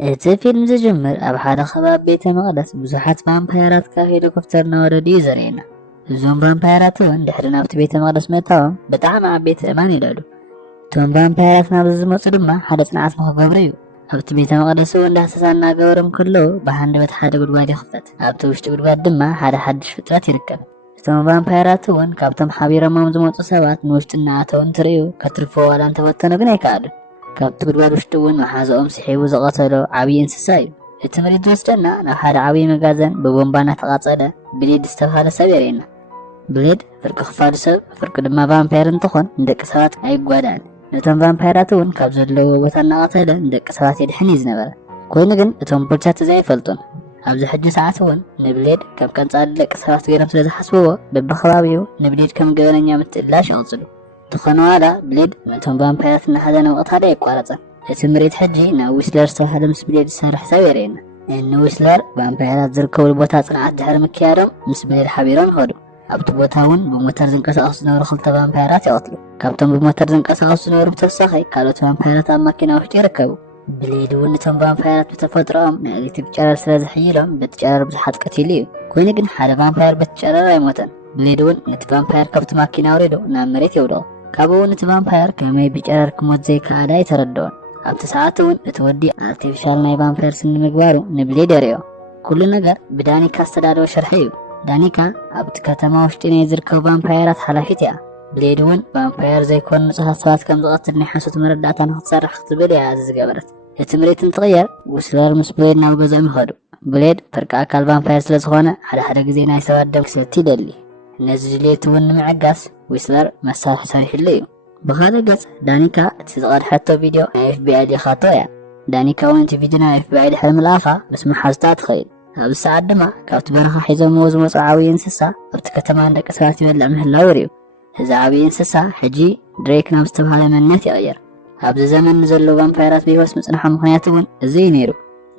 እቲ ፊልም ዝጅምር ኣብ ሓደ ከባቢ ቤተ መቕደስ ብዙሓት ቫምፓየራት ካብ ሄሊኮፕተር እናወረዱ እዩ ዘርእየና። እዞም ቫምፓየራት እውን ድሕሪ ናብቲ ቤተ መቕደስ ምእታዎም ብጣዕሚ ዓበይቲ እማን ይልዕሉ። እቶም ቫምፓየራት ናብዚ ዝመፁ ድማ ሓደ ፅንዓት ንክገብሩ እዩ። ኣብቲ ቤተ መቕደስ እውን ዳህሰሳ እናገበሮም ከለዉ ብሃንደበት ሓደ ጉድጓድ ይኽፈት። ኣብቲ ውሽጢ ጉድጓድ ድማ ሓደ ሓድሽ ፍጥረት ይርከብ። እቶም ቫምፓየራት እውን ካብቶም ሓቢሮሞም ዝመፁ ሰባት ንውሽጢ እናኣተው እንትርእዩ ከትርፍዎ ዋላ እንተበተኑ ግን ኣይከኣሉን። ካብቲ ጉድጓድ ውሽጢ እውን መሓዝኦም ስሒቡ ዝቐተሎ ዓብዪ እንስሳ እዩ። እቲ ምሪድ ዝወስደና ናብ ሓደ ዓብዪ መጋዘን ብቦምባ እናተቓፀለ ብሌድ ዝተባሃለ ሰብ የርእየና። ብሌድ ፍርቂ ክፋሉ ሰብ ፍርቂ ድማ ቫምፓየር እንትኾን ንደቂ ሰባት ኣይጓዳእን። እቶም ቫምፓየራት እውን ካብ ዘለዎ ቦታ እናቐተለ ንደቂ ሰባት የድሕን እዩ ዝነበረ። ኮይኑ ግን እቶም ፖሊሳት እዚ ኣይፈልጡን። ኣብዚ ሕጂ ሰዓት እውን ንብሌድ ከም ቀንፃሊ ደቂ ሰባት ገይሮም ስለ ዝሓስብዎ በብኸባቢኡ ንብሌድ ከም ገበነኛ ምትእላሽ ይቕፅሉ። ዝኾነ ዋላ ብሌድ እቶም ቫምፓየራት እናሓዘነ ምቕታል ኣይቋረፀን። እቲ ምርኢት ሕጂ ናብ ዊስለር ዝተባሃለ ምስ ብሌድ ዝሰርሕ ሰብ የርእየና። እኒ ዊስለር ቫምፓየራት ዝርከብሉ ቦታ ፅንዓት ድሕሪ ምክያዶም ምስ ብሌድ ሓቢሮም ይኸዱ። ኣብቲ ቦታ እውን ብሞተር ዝንቀሳቐሱ ዝነበሩ ክልተ ቫምፓየራት ይቐትሉ። ካብቶም ብሞተር ዝንቀሳቐሱ ዝነበሩ ብተወሳኺ ካልኦት ቫምፓየራት ኣብ ማኪና ውሽጢ ይርከቡ። ብሌድ እውን እቶም ቫምፓየራት ብተፈጥሮኦም ናይ ኤሌክትሪክ ጨረር ስለ ዝሕይሎም በቲ ጨረር ብዙሓት ቀቲሉ እዩ። ኮይኑ ግን ሓደ ቫምፓየር በቲ ጨረር ኣይሞተን። ብሌድ እውን ነቲ ቫምፓየር ካብቲ ማኪና ኣውሪዱ ናብ መሬት የውድቖ። ካብኡ እውን እቲ ቫምፓየር ከመይ ብጨረር ክሞት ዘይከኣለ ኣይተረድኦን። ኣብቲ ሰዓት እውን እቲ ወዲ ኣርቲፊሻል ናይ ቫምፓየር ስኒ ምግባሩ ንብሌድ የርእዮ። ኩሉ ነገር ብዳኒካ ዝተዳለወ ሸርሒ እዩ። ዳኒካ ኣብቲ ከተማ ውሽጢ ናይ ዝርከቡ ቫምፓየራት ሓላፊት እያ። ብሌድ እውን ቫምፓየር ዘይኮኑ ንጹሃት ሰባት ከም ዝቐትል ናይ ሓሶት መረዳእታ ንክትሰርሕ ክትብል እያ ዝገበረት። እቲ ምርኢት እንትቕየር ዊስለር ምስ ብሌድ ናብ ገዝኦም ይኸዱ። ብሌድ ፍርቂ ኣካል ቫምፓየር ስለ ዝኾነ ሓደ ግዜ ናይ ሰባት ደም ክሰቲ ይደሊ። ነዚ ድሌቱ እውን ንምዕጋስ ዊስለር መሳርሒ ሰሪሕሉ እዩ። ብኻልእ ገጽ ዳኒካ እቲ ዝቐድሐቶ ቪድዮ ናይ ኤፍቢኣይ ዲኻቶ እያ። ዳኒካ እውን እቲ ቪድዮ ናይ ኤፍቢኣይ ድሕሪ ምልኣኻ ምስ መሓዝታ ትኸይድ። ኣብዚ ሰዓት ድማ ካብቲ በረኻ ሒዞምዎ ዝመፁ ዓብዪ እንስሳ ኣብቲ ከተማ ንደቂ ሰባት ይበልዕ ምህላው ይርዩ። እዚ ዓብዪ እንስሳ ሕጂ ድሬክ ናብ ዝተባሃለ መንነት ይቕየር። ኣብዚ ዘመን ንዘለዉ ቫምፓየራት ብሂወት ምፅናሖም ምክንያት እውን እዚ እዩ ነይሩ።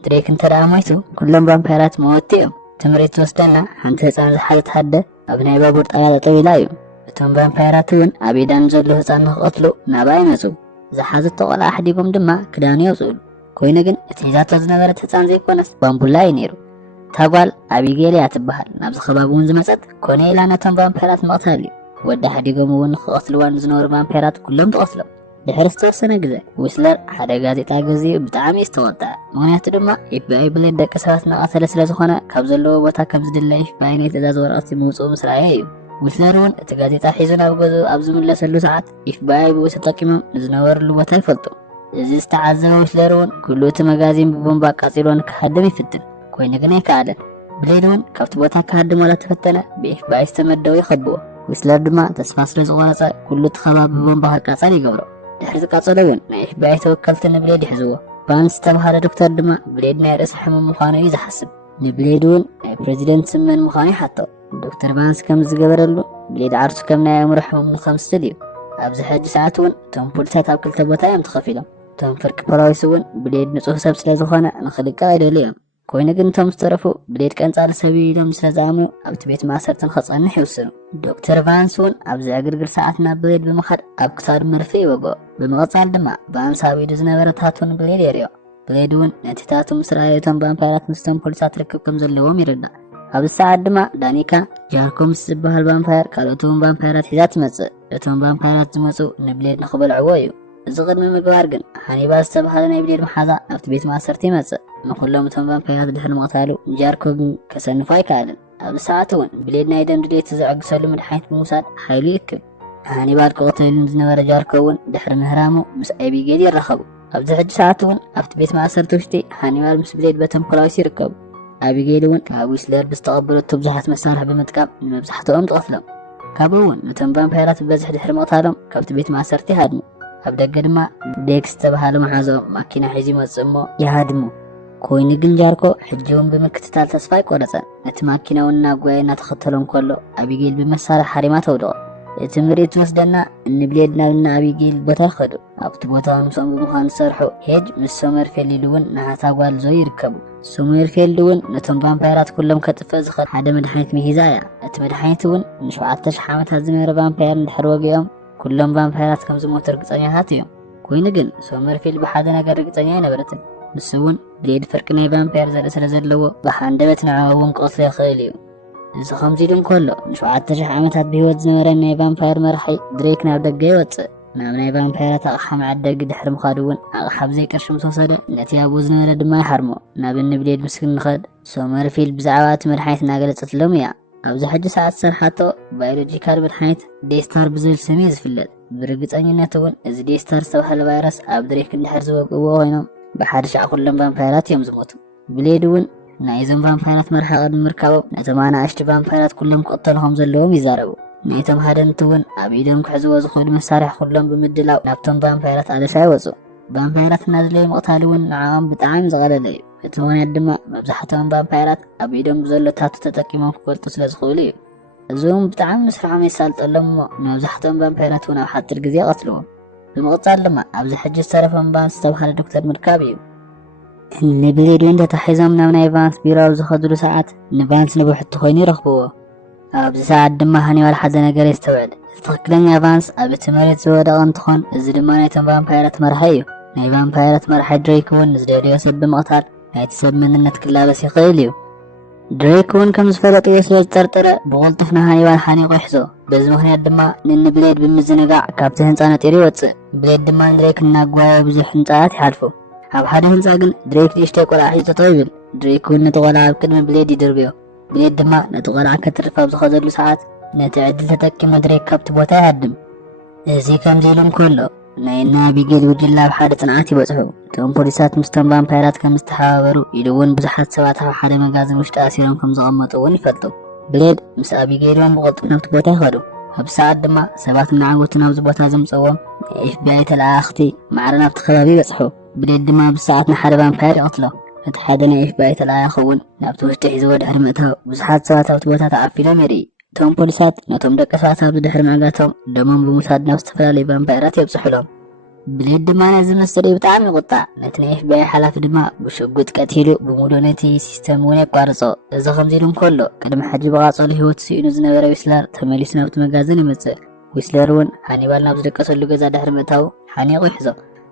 ድሬክ እንተደኣ ሞይቱ ኩሎም ቫምፓየራት መወቲ እዮም። እቲ ምርኢት ዝወስደና ሓንቲ ህፃን ዝሓዘት ሃደ ኣብ ናይ ባቡር ጣብያ ጠጠው ኢላ እዩ። እቶም ቫምፓየራት እውን ኣብ ኢዳን ዘሎ ህፃን ንክቐትሉ ናባ ይመፁ። ዝሓዘቶ ቆልዓ ሓዲጎም ድማ ክዳኑ የውፅኡሉ። ኮይኑ ግን እቲ ሒዛቶ ዝነበረት ህፃን ዘይኮነስ ባምቡላ እዩ ነይሩ። እታ ጓል ኣቢጌል እያ ትበሃል። ናብዚ ከባቢ እውን ዝመፀት ኮነ ኢላ ነቶም ቫምፓየራት ምቕታል እዩ። ወዲ ሓዲጎም እውን ንክቐትልዋን ዝነበሩ ቫምፓየራት ኩሎም ተቐትሎም። ድሕሪ ዝተወሰነ ግዜ ዊስለር ሓደ ጋዜጣ ገዚኡ ብጣዕሚ ዝተቆጥዐ። ምክንያቱ ድማ ኤፍቢኣይ ብሌድ ደቂ ሰባት እናቐተለ ስለ ዝኾነ ካብ ዘለዎ ቦታ ከም ዝድለ ኤፍቢኣይ ናይ ትእዛዝ ወረቐት ምውፅኡ ምስ ረኣየ እዩ። ዊስለር እውን እቲ ጋዜጣ ሒዙ ናብ ገዝኡ ኣብ ዝምለሰሉ ሰዓት ኤፍቢኣይ ብኡ ተጠቂሞም ንዝነበሩሉ ቦታ ይፈልጡ። እዚ ዝተዓዘበ ዊስለር እውን ኩሉ እቲ መጋዚን ብቦምባ ኣቃፂሎ ንክሃድም ይፍትን። ኮይኑ ግን ኣይከኣለን። ብሌድ እውን ካብቲ ቦታ ክሃድም ዋላ ተፈተነ ብኤፍቢኣይ ዝተመደቡ ይኸብዎ። ዊስለር ድማ ተስፋ ስለ ዝቆረፀ ኩሉ እቲ ከባቢ ብቦምባ ክቃፀል ይገብሮ። ድሕሪ ዝቃፀሎ እውን ናይ ኤፍቢኣይ ተወከልቲ ንብሌድ ይሕዝዎ። ቫንስ ዝተባሃለ ዶክተር ድማ ብሌድ ናይ ርእሲ ሕሙም ምዃኑ እዩ ዝሓስብ። ንብሌድ እውን ናይ ፕሬዚደንት ስመን ምዃኑ ይሓቶ። ዶክተር ቫንስ ከም ዝገበረሉ ብሌድ ዓርሱ ከም ናይ ኣእምሮ ሕሙም ንኸምስል እዩ። ኣብዚ ሕጂ ሰዓት እውን እቶም ፖሊሳት ኣብ ክልተ ቦታ እዮም ተኸፊሎም። እቶም ፍርቂ ፖላዊስ እውን ብሌድ ንጹህ ሰብ ስለ ዝኾነ ንኽልቀቕ ይደልዩ እዮም። ኮይኑ ግን እቶም ዝተረፉ ብሌድ ቀንፃሊ ሰብ ኢሎም ስለ ዝኣምኑ ኣብቲ ቤት ማእሰርቲ ንኸፀንሕ ይውስኑ። ዶክተር ቫንስ እውን ኣብዚ ዕግርግር ሰዓት ናብ ብሌድ ብምኻድ ኣብ ክሳዱ መርፌ ይወግኦ። ብምቕፃል ድማ ቫንስ ኣብ ኢዱ ዝነበረ ታቱ ንብሌድ የርእዮ። ብሌድ እውን ነቲ ታቱ ምስ ረኣየ እቶም ቫምፓየራት ምስቶም ፖሊሳት ርክብ ከም ዘለዎም ይርዳእ። ኣብዚ ሰዓት ድማ ዳኒካ ጃርኮ ምስ ዝበሃል ቫምፓየር ካልኦቶም ቫምፓየራት ሒዛ ትመፅእ። እቶም ቫምፓየራት ዝመፁ ንብሌድ ንኽበልዕዎ እዩ። እዚ ቅድሚ ምግባር ግን ሃኒባል ዝተባሃለ ናይ ብሌድ መሓዛ ኣብቲ ቤት ማእሰርቲ ይመፅእ። ንኩሎም እቶም ቫምፓየራት ድሕሪ ምቕታሉ ጃርኮ ግን ከሰንፎ ኣይከኣልን። ኣብዚ ሰዓት እውን ብሌድ ናይ ደም ድሌት ዘዕግሰሉ መድሓኒት ብምውሳድ ሓይሉ ይክብ። ሃኒባል ክቕተሉ ዝነበረ ጃርኮ እውን ድሕሪ ምህራሙ ምስ ኣቢጌል ይራኸቡ። ኣብዚ ሕጂ ሰዓት እውን ኣብቲ ቤት ማእሰርቲ ውሽጢ ሃኒባል ምስ ብሌድ በቶም ፖላዊስ ይርከቡ። ኣቢጌል እውን ካብ ዊስለር ብዝተቐበለቶ ብዙሓት መሳርሒ ብምጥቃም ንመብዛሕትኦም ትቐትሎም። ካብኡ እውን ነቶም ቫምፓየራት ብበዝሒ ድሕሪ ምቕታሎም ካብቲ ቤት ማእሰርቲ ይሃድሙ። ኣብ ደገ ድማ ዴክስ ዝተባሃለ መሓዞኦም ማኪና ሒዙ ይመፅእ እሞ ይሃድሙ። ኮይኑ ግን ጃርኮ ሕጂ እውን ብምክትታል ተስፋ ኣይቆረፀን። ነቲ ማኪና እውን እናጓየ እናተኸተሎም ከሎ ኣቢጌል ብመሳርሒ ሓሪማ ተውድቖ። እቲ ምርኢት ዝወስደና እንብሌድ ናብ እና ኣቢጌል ቦታ ይኸዱ። ኣብቲ ቦታ ምስኦም ብምዃኑ ዝሰርሑ ሄድ ምስ ሶመርፌልድ እውን ናሓታ ጓል ዞይ ይርከቡ። ሶመርፌልድ እውን ነቶም ቫምፓየራት ኩሎም ከጥፍእ ዝኽእል ሓደ መድሓኒት ምሂዛ እያ። እቲ መድሓኒት እውን ን7,000 ዓመታት ዝነበረ ቫምፓየር እንድሕር ወጊኦም ኩሎም ቫምፓየራት ከም ዝሞቱ እርግፀኛታት እዮም። ኮይኑ ግን ሶመርፌልድ ብሓደ ነገር እርግፀኛ ኣይነበረትን። ንስውን ብሌድ ፍርቂ ናይ ቫምፓየር ዘርኢ ስለ ዘለዎ ብሓንደበት ንዓውን ክቐትሎ ይኽእል እዩ። እዚ ከምዚ ኢሉ እንከሎ ን7,000 ዓመታት ብሂወት ዝነበረ ናይ ቫምፓየር መራሒ ድሬክ ናብ ደገ ይወፅእ። ናብ ናይ ቫምፓየራት ኣቕሓ መዓደጊ ድሕሪ ምኻዱ እውን ኣቕሓ ብዘይ ቅርሺ ምስ ወሰደ ነቲ ኣብኡ ዝነበረ ድማ ይሓርሞ። ናብ እኒ ብሌድ ምስ ክንኸድ ሶመርፊልድ ብዛዕባ እቲ መድሓኒት እናገለፀትሎም እያ። ኣብዚ ሕጂ ሰዓት ዝሰርሓቶ ባዮሎጂካል መድሓኒት ዴስታር ብዝብል ስም እዩ ዝፍለጥ። ብርግፀኝነት እውን እዚ ዴስታር ዝተባሃለ ቫይረስ ኣብ ድሬክ እንድሕር ዝወግእዎ ኮይኖም ብሓደ ሻዕ ኩሎም ቫምፓየራት እዮም ዝሞቱ። ብሌድ እውን ናይዞም ቫምፓየራት መርሓ ቅድሚ ምርካቦም ነቶም ኣናእሽቲ ቫምፓየራት ኩሎም ክቅተሉ ከም ዘለዎም ይዛረቡ። ናይቶም ሃደንቲ እውን ኣብ ኢዶም ክሕዝዎ ዝኽእሉ መሳርሒ ኩሎም ብምድላው ናብቶም ቫምፓየራት ኣለሳ ይወፁ። ቫምፓየራት እናዝለዩ ምቕታል እውን ንዓኦም ብጣዕሚ ዝቐለለ እዩ። እቲ ምክንያት ድማ መብዛሕትኦም ቫምፓየራት ኣብ ኢዶም ብዘሎ ታቱ ተጠቂሞም ክፈልጡ ስለ ዝኽእሉ እዩ። እዞም ብጣዕሚ መስርሖም የሳልጠሎም እሞ ንመብዛሕትኦም ቫምፓየራት እውን ኣብ ሓፂር ግዜ ቀትልዎም። ብምቕፃል ድማ ኣብዚ ሕጂ ዝተረፈም ቫንስ ዝተባሃለ ዶክተር ምርካብ እዩ። ንብሌድ እውን ተታሒዞም ናብ ናይ ቫንስ ቢሮ ኣብ ዝኸድሉ ሰዓት ንቫንስ ንብሕቲ ኮይኑ ይረኽብዎ። ኣብዚ ሰዓት ድማ ሃኒባል ሓደ ነገር የስተውዕል። እቲ ትክክለኛ ቫንስ ኣብ እቲ መሬት ዝወደቐ እንትኾን እዚ ድማ ናይቶም ቫምፓየራት መራሒ እዩ። ናይ ቫምፓየራት መራሒ ድሬክ እውን ንዝደልዮ ሰብ ብምቕታል ናይቲ ሰብ መንነት ክላበስ ይኽእል እዩ። ድሬክ እውን ከም ዝፈለጥዮ ስለ ዝጠርጠረ ብቕልጡፍ ንሃኒባል ሓኒቑ ይሕዞ። በዚ ምክንያት ድማ ንብሌድ ብምዝንጋዕ ካብቲ ህንፃ ነጢሩ ይወፅእ። ብሌድ ድማ ንድሬክ እናጓየ ብዙሕ ህንፃታት ይሓልፉ። ኣብ ሓደ ህንፃ ግን ድሬክ ንእሽተይ ቆልዓ ሒዙ ጠጠው ይብል። ድሬክ እውን ነቲ ቆልዓ ኣብ ቅድሚ ብሌድ ይድርብዮ። ብሌድ ድማ ነቲ ቆልዓ ከትርፍ ኣብ ዝኸደሉ ሰዓት ነቲ ዕድል ተጠቂሙ ድሬክ ካብቲ ቦታ ይሃድም። እዚ ከምዚ ኢሉ እንከሎ ናይ ኣቢጌል ጉጅለ ኣብ ሓደ ፅንዓት ይበፅሑ። እቶም ፖሊሳት ምስቶም ቫምፓየራት ከም ዝተሓባበሩ ኢሉ እውን ብዙሓት ሰባት ኣብ ሓደ መጋዘን ውሽጢ ኣሲሮም ከም ዝቐመጡ እውን ይፈልጡ። ብሌድ ምስ ኣቢጌል እውን ብቕልጡፍ ናብቲ ቦታ ይኸዱ። ኣብ ሰዓት ድማ ሰባት እናዓወቱ ናብዚ ቦታ ዘምፀዎም ናይ ኤፍቢኣይ ተለኣኽቲ ማዕረ ናብቲ ከባቢ ይበፅሑ። ብሌድ ድማ ብሰዓት ንሓደ ቫምፓየር ይቐትሎ። እቲ ሓደ ናይ ኤፍቢኣይ ተለኣኽ እውን ናብቲ ውሽጢ ሒዝዎ ድሕሪ ምእታው ብዙሓት ሰባት ኣብቲ ቦታ ተዓፊሎም የርኢ። እቶም ፖሊሳት ነቶም ደቂ ሰባት ኣብዚ ድሕሪ ምዕጋቶም ደሞም ብምውሳድ ናብ ዝተፈላለዩ ቫምፓየራት የብፅሑሎም። ብሌድ ድማ ነዚ መስሊ ብጣዕሚ ይቁጣዕ። ነቲ ናይ ኤፍቢኣይ ሓላፊ ድማ ብሽጉጥ ቀቲሉ ብሙሉእ ነቲ ሲስተም እውን የቋርፆ። እዚ ከምዚ ኢሉ እንከሎ ቅድሚ ሕጂ ብቃፀሉ ሂወት ስኢኑ ዝነበረ ዊስለር ተመሊሱ ናብቲ መጋዘን ይመፅእ። ዊስለር እውን ሃኒባል ናብ ዝደቀሰሉ ገዛ ድሕሪ ምእታው ሓኒቑ ይሕዞ።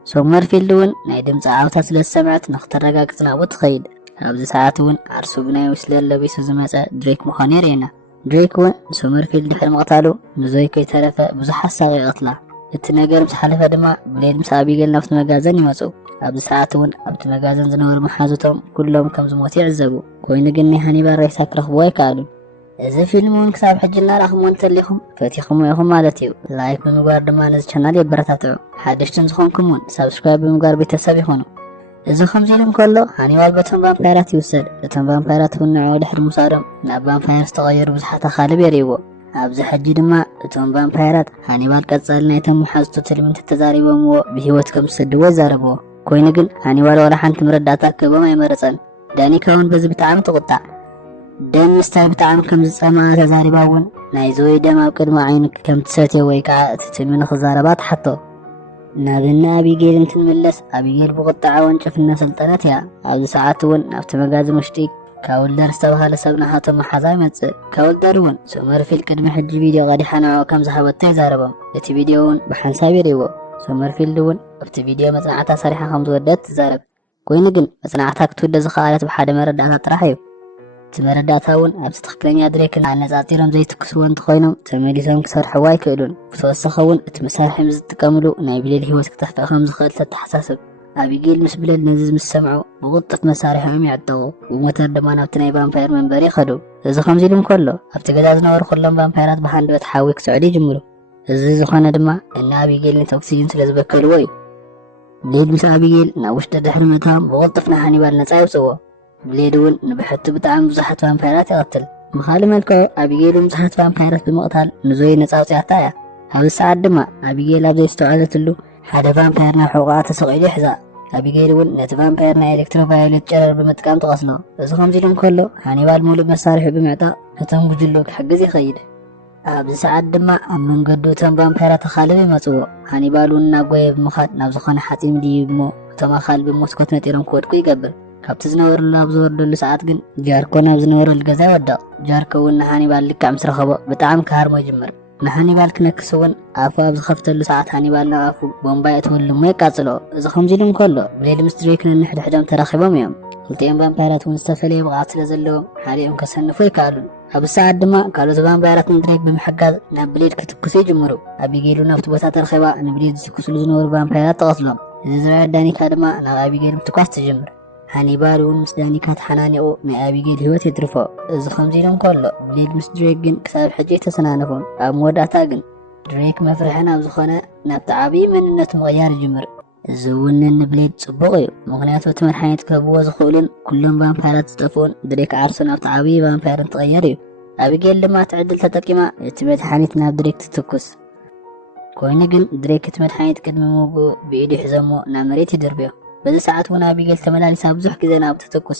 ሶመርፊልድ እውን ናይ ድምፂ ዓውታ ስለ ዝሰምዐት ንክተረጋግፅ ናብኡ ትኸይድ። ኣብዚ ሰዓት እውን ዓርሱ ብናይ ዊስለር ለቢሱ ዝመፀ ድሬክ ምዃኑ የርእየና። ድሬክ እውን ንሶመርፊልድ ድሕሪ ምቕታሉ ንዘይ ከይተረፈ ብዙሓት ሳቂ ይቐትላ። እቲ ነገር ምስ ሓለፈ ድማ ብሌድ ምስ ኣቢጌል ናብቲ መጋዘን ይመፁ። ኣብዚ ሰዓት እውን ኣብቲ መጋዘን ዝነበሩ መሓዙቶም ኩሎም ከም ዝሞቱ ይዕዘቡ። ኮይኑ ግን ናይ ሃኒባል ሬሳ ክረኽብዎ ኣይከኣሉን። እዚ ፊልም እውን ክሳብ ሕጂ እናረኣኽምዎ እንተለኹም ፈቲኹምዎ ኢኹም ማለት እዩ። ላይክ ብምግባር ድማ ነዚ ቻናል የበረታትዑ። ሓደሽትን ዝኾንኩም እውን ሳብስክራይብ ብምግባር ቤተሰብ ይኹኑ። እዚ ከምዚ ኢሉ እንከሎ ሃኒባል በቶም ቫምፓየራት ይውሰድ። እቶም ቫምፓየራት እውን ንዕኡ ድሕሪ ምውሳዶም ናብ ቫምፓየር ዝተቐየሩ ብዙሓት ኣኻልብ የርእይዎ። ኣብዚ ሕጂ ድማ እቶም ቫምፓየራት ሃኒባል ቀጻሊ ናይቶም መሓዝቱ ትልሚ ተዛሪቦምዎ ብሂወት ከም ዝሰድዎ ይዛረብዎ። ኮይኑ ግን ሃኒባል ወላ ሓንቲ መረዳእታ ክህቦም ኣይመረፀን። ዳኒካ እውን በዚ ብጣዕሚ ትቁጣዕ። ደም ምስታይ ብጣዕሚ ከም ዝፀምኣ ተዛሪባ እውን ናይ ዘወይ ደም ኣብ ቅድሚ ዓይኑ ከም ትሰትዮ ወይ ከዓ እቲ ትልሚ ንክዛረባ ትሓቶ። ናብ እነ ኣቢጌል እንትንምለስ ኣቢጌል ብቁጣዕ ወንጭፍ እናሰልጠነት እያ። ኣብዚ ሰዓት እውን ናብቲ መጋዘን ውሽጢ ካውልደር ዝተባሃለ ሰብ ናሃቶም መሓዛ ይመፅእ። ካውልደር እውን ሶመርፊልድ ቅድሚ ሕጂ ቪድዮ ቀዲሓ ንዕኡ ከም ዝሃበቶ ይዛረቦም። እቲ ቪድዮ እውን ብሓንሳብ የርእይዎ። ሶመርፊልድ እውን ኣብቲ ቪድዮ መፅናዕታ ሰሪሓ ከም ዝወደት ትዛረብ። ኮይኑ ግን መፅናዕታ ክትውደ ዝኸኣለት ብሓደ መረዳእታ ጥራሕ እዩ። እቲ መረዳእታ እውን ኣብቲ ትክክለኛ ድሬክን ኣነፃፂሮም ዘይትክስዎ እንተኮይኖም ተመሊሶም ክሰርሕዎ ኣይክእሉን። ብተወሳኺ እውን እቲ መሳርሒ ዝጥቀምሉ ናይ ብሌድ ሂወት ክተኽፍእ ከም ዝኽእል ተተሓሳስብ። ኣቢጌል ምስ ብሌድ ነዚ ምስ ሰምዑ ብቁጥፍ መሳርሒኦም ይዕጠቑ። ብሞተር ድማ ናብቲ ናይ ቫምፓየር መንበሪ ይኸዱ። እዚ ከምዚ ኢሉ እንከሎ ኣብቲ ገዛ ዝነበሩ ኩሎም ቫምፓየራት ብሓንደበት ሓዊ ክስዕዱ ይጅምሩ። እዚ ዝኾነ ድማ እነ ኣቢጌል ነቲ ኦክሲጅን ስለ ዝበከልዎ እዩ። ብሌድ ምስ ኣቢጌል ናብ ውሽጢ ድሕሪ ምእታዎም ብቁልጡፍ ናይ ሃኒባል ነፃ ይውፅዎ። ብሌድ እውን ንብሕቲ ብጣዕሚ ብዙሓት ቫምፓየራት ይቐትል። ብኻልእ መልክዑ ኣቢጌል ብዙሓት ቫምፓየራት ብምቕታል ንዞይ ነፃ ኣውፅያታ እያ። ኣብዚ ሰዓት ድማ ኣቢጌል ኣብ ዘይስተውዓለትሉ ሓደ ቫምፓየር ናብ ሕቑኣ ተሰቒሉ ይሕዛ። ኣቢጌል እውን ነቲ ቫምፓየር ናይ ኤሌክትሮቫዮሌት ጨረር ብምጥቃም ትቐስኖ። እዚ ከምዚ ኢሉ እንከሎ ሃኒባል ሙሉእ መሳርሒ ብምዕጣቕ እቶም ጉጅሎ ክሕግዝ ይኸይድ። ኣብዚ ሰዓት ድማ ኣብ መንገዱ እቶም ቫምፓየራት ኣኻልብ ይመፅዎ። ሃኒባል እውን እናጎየ ብምኻድ ናብ ዝኾነ ሓፂን ድይብ እሞ እቶም ኣኻልብ ብመስኮት ነጢሮም ክወድቁ ይገብር። ካብቲ ዝነበረሉ ኣብ ዝወርደሉ ሰዓት ግን ጃርኮ ናብ ዝነበረሉ ገዛ ይወድቕ። ጃርኮ እውን ንሃኒባል ልክዕ ምስ ረኸቦ ብጣዕሚ ክሃርሞ ይጅምር። ንሃኒባል ክነክስውን ኣፉ ኣብ ዝኸፍተሉ ሰዓት ሃኒባል ናብ ኣፉ ቦምባ የእትወሉ እሞ የቃፅሎ። እዚ ከምዚ ኢሉ እንከሎ ብሌድ ምስ ድሬክ ነንሕድሕዶም ተራኺቦም እዮም። ክልቲኦም ቫምፓይራት እውን ዝተፈለየ ብቕዓት ስለ ዘለዎም ሓዲኦም ከሰንፉ ይከኣሉን። ኣብዚ ሰዓት ድማ ካልኦት ቫምፓይራት ንድሬክ ብምሕጋዝ ናብ ብሌድ ክትኩሱ ይጅምሩ። ኣቢጌሉ ናብቲ ቦታ ተረኺባ ንብሌድ ዝትኩስሉ ዝነበሩ ቫምፓይራት ተቐትሎም። እዚ ዝረኣያ ዳኒካ ድማ ናብ ኣቢጌል ምትኳስ ትጅምር። ሃኒባል እውን ምስ ዳኒካ ተሓናኒቑ ናይ ኣቢጌል ህይወት የትርፎ። እዚ ከምዚ ኢሎም ከሎ ብሌድ ምስ ድሬክ ግን ክሳብ ሕጂ ተሰናነፎም። ኣብ መወዳእታ ግን ድሬክ መፍርሒ ናብ ዝኾነ ናብቲ ዓብዪ መንነቱ ምቕያር ይጅምር። እዚ እውን ንብሌድ ጽቡቕ እዩ፣ ምክንያቱ እቲ መድሓኒት ክህብዎ ዝኽእሉን ኩሎም ቫምፓይራት ዝጠፍኡን ድሬክ ዓርሶ ናብቲ ዓብዪ ቫምፓይር እንትቕየር እዩ። ኣቢጌል ድማ እቲ ዕድል ተጠቂማ እቲ መድሓኒት ናብ ድሬክ ትትኩስ ኮይኑ ግን ድሬክ እቲ መድሓኒት ቅድሚ ምውግኡ ብኢዱ ሒዞሞ ናብ መሬት ይድርብዮ። በዚ ሰዓት እውን ኣቢጌል ተመላሊሳ ብዙሕ ግዜ ናብ ትትኩስ።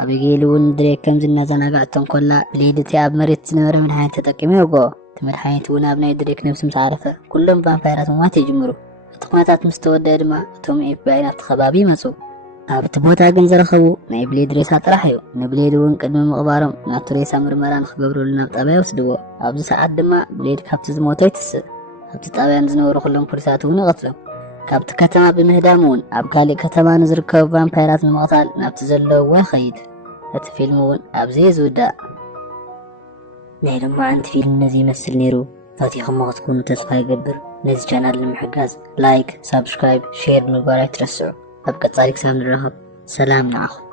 ኣቢጌል እውን ድሬክ ከምዚ እናዘናጋዕቶ እንከላ ብሌድ እቲ ኣብ መሬት ዝነበረ መድሓኒት ተጠቂሙ ይወግኦ። እቲ መድሓኒት እውን ኣብ ናይ ድሬክ ነብሲ ምስ ዓረፈ ኩሎም ቫምፓይራት ምሟት ይጅምሩ። እቲ ኩነታት ምስ ተወደአ ድማ እቶም ኤፍቢኣይ ናብቲ ከባቢ ይመፁ። ኣብቲ ቦታ ግን ዝረኸቡ ናይ ብሌድ ሬሳ ጥራሕ እዩ። ንብሌድ እውን ቅድሚ ምቕባሮም ናቱ ሬሳ ምርመራ ንክገብርሉ ናብ ጣብያ ይወስድዎ። ኣብዚ ሰዓት ድማ ብሌድ ካብቲ ዝሞተ ይትስእ። ኣብቲ ጣብያን ዝነበሩ ኩሎም ፖሊሳት እውን ይቐትሎም። ካብቲ ከተማ ብምህዳም እውን ኣብ ካሊእ ከተማ ንዝርከቡ ቫምፓይራት ንምቕታል ናብቲ ዘለውዎ ይኸይድ። እቲ ፊልም እውን ኣብዚ ዝውዳእ። ናይ ሎማዓንቲ ፊልም ነዚ ይመስል ነይሩ። ፈቲኹም ክትኩኑ ተስፋ ይገብር። ነዚ ቻናል ንምሕጋዝ ላይክ፣ ሳብስክራይብ፣ ሼር ምግባር ኣይትረስዑ። ኣብ ቀጻሊ ክሳብ ንራኸብ ሰላም ንዓኹም።